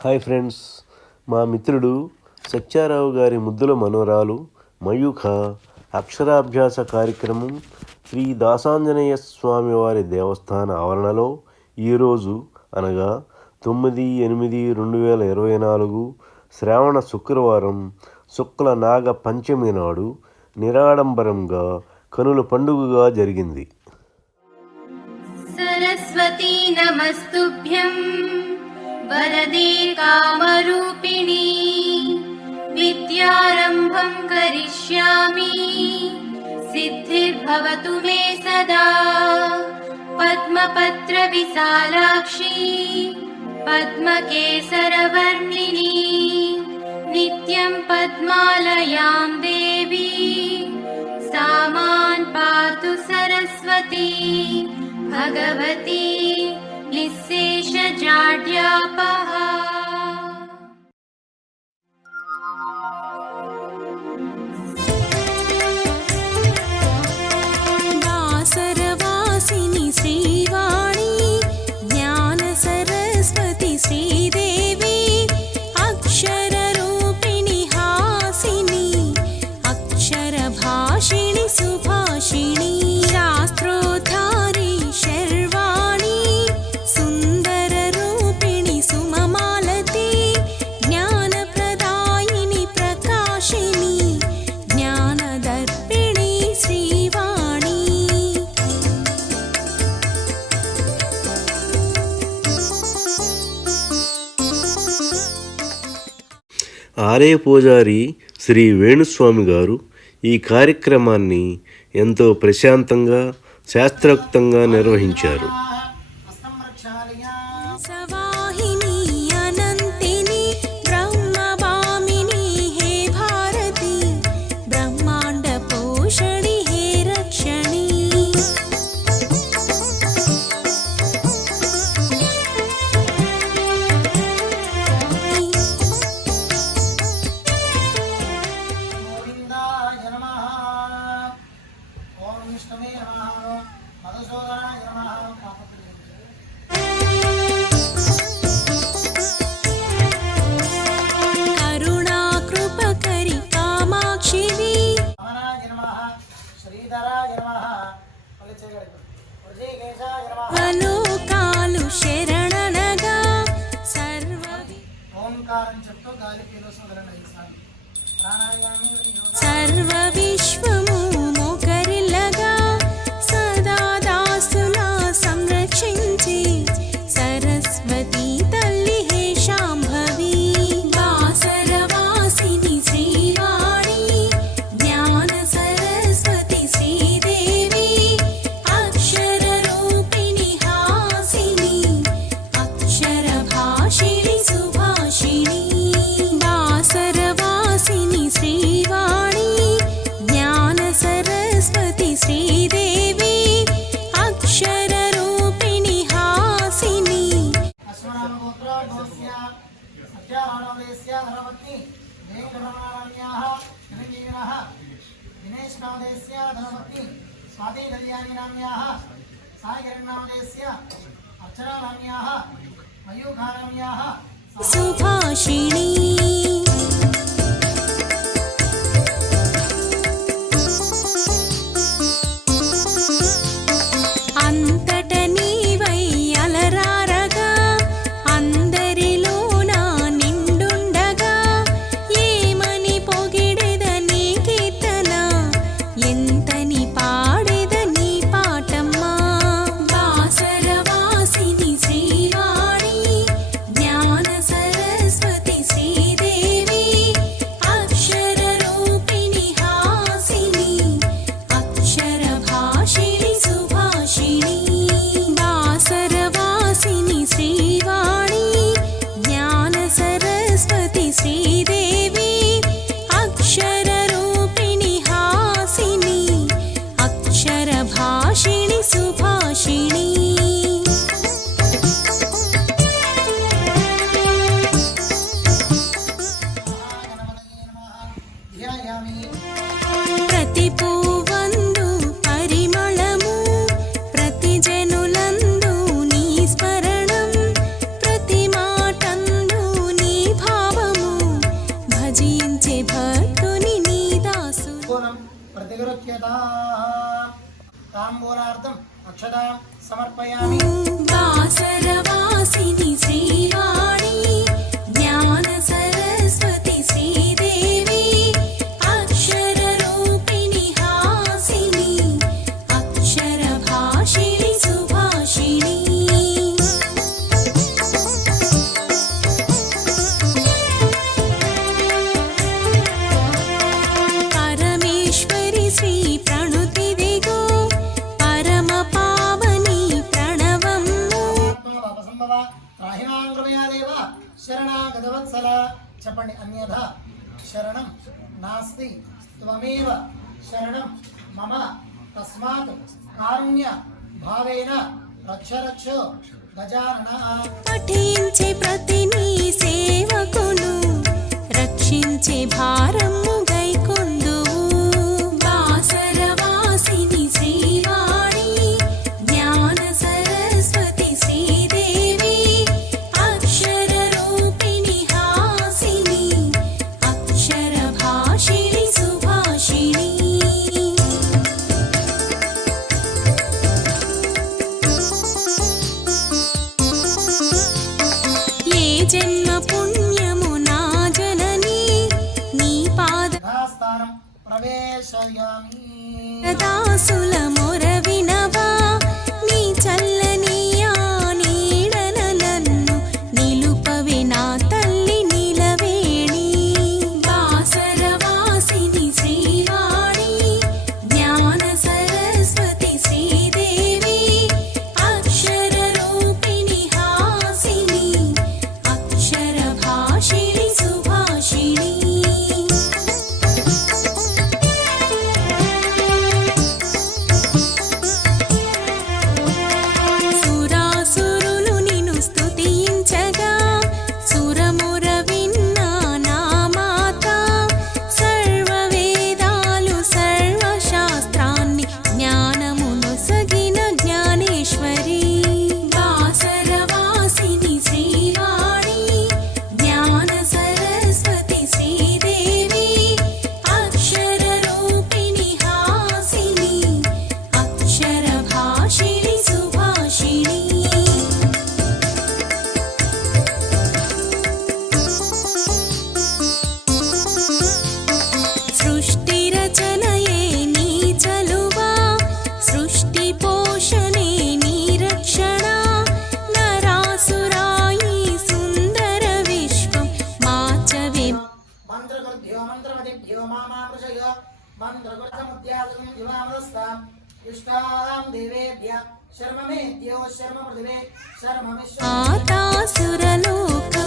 Hi friends మా మిత్రుడు సత్యారావు గారి ముద్దుల మనోరాలు మయూఖ అక్షరాభ్యాస కార్యక్రమం శ్రీ దాసాంజనేయ స్వామివారి దేవస్థాన ఆవరణలో ఈరోజు అనగా తొమ్మిది ఎనిమిది రెండు వేల ఇరవై నాలుగు శ్రావణ శుక్రవారం శుక్ల నాగ పంచమి నాడు నిరాడంబరంగా కనుల పండుగగా జరిగింది. సరస్వతి నమస్తుభ్యం. वरदे कामरूपिणी। विद्यारम्भं करिष्यामि। सिद्धिर्भवतु मे सदा। पद्मपत्रविशालाक्षी। पद्मकेसरवर्णिनी। नित्यं पद्मालयां देवी। सा मान् पातु सरस्वती। भगवती निःशेषजाड्यापहा ఆలయ పూజారి శ్రీ వేణుస్వామి గారు ఈ కార్యక్రమాన్ని ఎంతో ప్రశాంతంగా శాస్త్రోక్తంగా నిర్వహించారు. सर्वविश्व सुभाषिणी। తాంబూలార్థం అక్షదాం సమర్పయామి. వాసరవాసిని శ్రీ భగవత్సల చెప్పండి. అన్యథ శరణం నాస్తి త్వమేవ శరణం మమ తస్మాత్ కారుణ్య భావేన రక్ష రక్ష గజానన. పఠించే ప్రతి నీ సేవకును రక్షించే భారము sayangi. Da sula. युष्टादां देवेभ्य शर्ममेद्यो शर्म पृथिवे शर्ममिश्र माता सुरलोक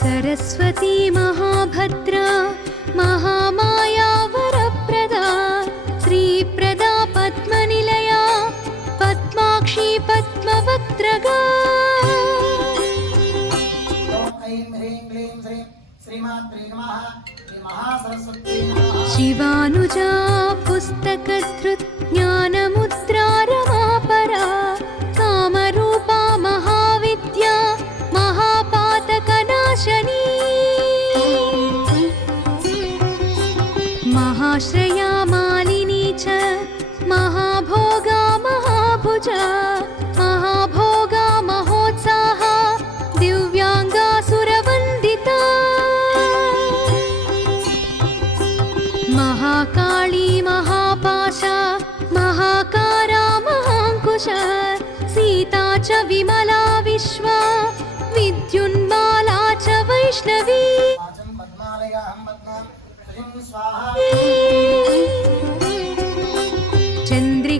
सरस्वती महाभद्रा महामाया वरप्रदा श्रीप्रदा पद्मनिलया पद्माक्षी पद्मवक्त्रगा शिवानुजा पुस्तकधृत् ज्ञानमुद्रा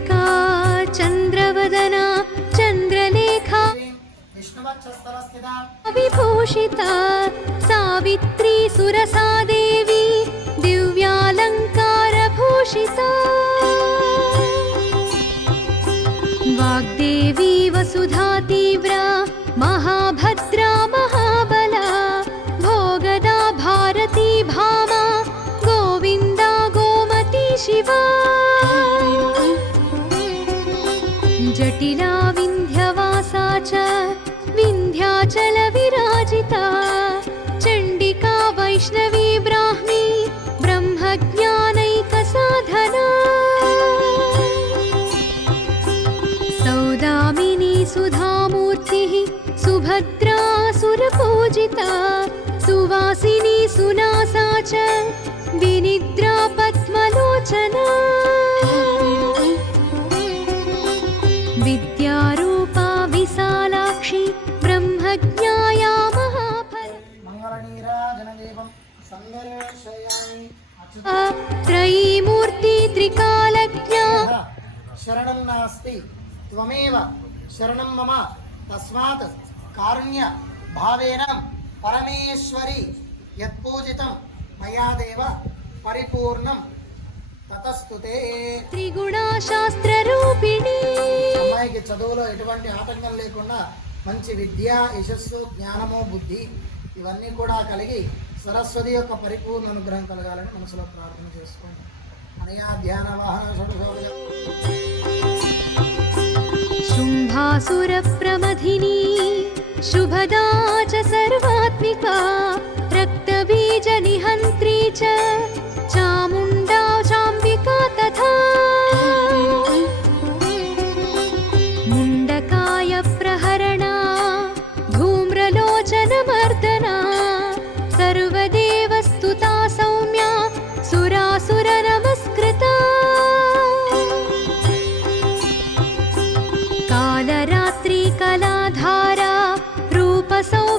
चन्द्रिका चन्द्रवदना चन्द्रलेखा। विभूषिता सावित्री सुरसा देवी दिव्यालङ्कारभूषिता वाग्देवी वसुधा तीव्रा महाभद्रा महाबला भोगदा भारती भामा गोविन्दा गोमती शिवा जटिला विन्ध्यवासा च विन्ध्याचलविराजिता। चण्डिका वैष्णवी ब्राह्मी ब्रह्मज्ञानैकसाधना। सौदामिनी सुधामूर्तिः सुभद्रा सुरपूजिता सुवासिनी త్రయీమూర్తి త్రికాలజ్ఞ శరణం నాస్తి త్వమేవ శరణం మమ తస్మాత్ కారుణ్య భావేన పరమేశ్వరి యత్పూజితం మయా పరిపూర్ణం తతస్తుతే శాస్త్ర రూపిణి అమ్మాయికి చదువులో ఎటువంటి ఆటంకం లేకుండా మంచి విద్య యశస్సు జ్ఞానము బుద్ధి ఇవన్నీ కూడా కలిగి సరస్వతి యొక్క పరిపూర్ణ అనుగ్రహం కలగాలని మనసులో ప్రార్థన చేసుకోండి అనయా ధ్యాన వాహన షడుషోభయ शुम्भासुरप्रमथिनी शुभदा च सर्वात्मिका रक्तबीजनिहन्त्री च करुणाधारा रूपसौ